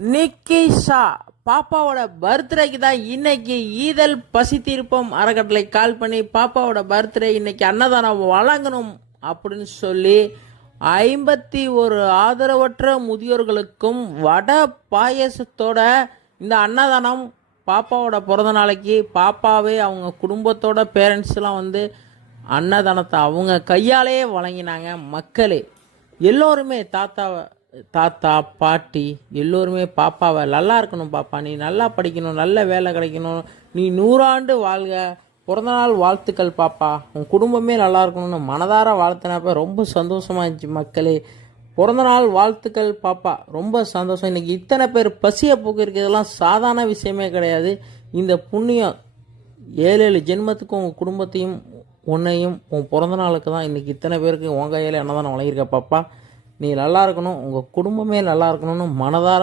நிக்கி ஷா பாப்பாவோட பர்த்டேக்கு தான் இன்னைக்கு ஈதல் பசி தீர்ப்பம் அறக்கட்டளை கால் பண்ணி பாப்பாவோட பர்த்டே இன்னைக்கு அன்னதானம் வழங்கணும் அப்படின்னு சொல்லி ஐம்பத்தி ஒரு ஆதரவற்ற முதியோர்களுக்கும் வட பாயசத்தோட இந்த அன்னதானம் பாப்பாவோட பிறந்த நாளைக்கு பாப்பாவே அவங்க குடும்பத்தோட பேரண்ட்ஸ்லாம் வந்து அன்னதானத்தை அவங்க கையாலேயே வழங்கினாங்க மக்களே. எல்லோருமே தாத்தாவை தாத்தா பாட்டி எல்லோருமே பாப்பாவை நல்லா இருக்கணும் பாப்பா. நீ நல்லா படிக்கணும் நல்ல வேலை கிடைக்கணும். நீ நூறாண்டு வாழ்க. பிறந்தநாள் வாழ்த்துக்கள் பாப்பா. உன் குடும்பமே நல்லா இருக்கணும்னு மனதார வாழ்த்தினப்ப ரொம்ப சந்தோஷமா இருந்துச்சு மக்களே. பிறந்தநாள் வாழ்த்துக்கள் பாப்பா. ரொம்ப சந்தோஷம். இன்றைக்கி இத்தனை பேர் பசியை போக்கிருக்கிறதெல்லாம் சாதாரண விஷயமே கிடையாது. இந்த புண்ணியம் ஏழு ஏழு ஜென்மத்துக்கும் உங்கள் குடும்பத்தையும் உன்னையும் உன் பிறந்தநாளுக்கு தான் இன்றைக்கி இத்தனை பேருக்கு உன் கையில் என்ன தான் வழங்கியிருக்க பாப்பா. நீ நல்லா இருக்கணும் உங்கள் குடும்பமே நல்லா இருக்கணும்னு மனதார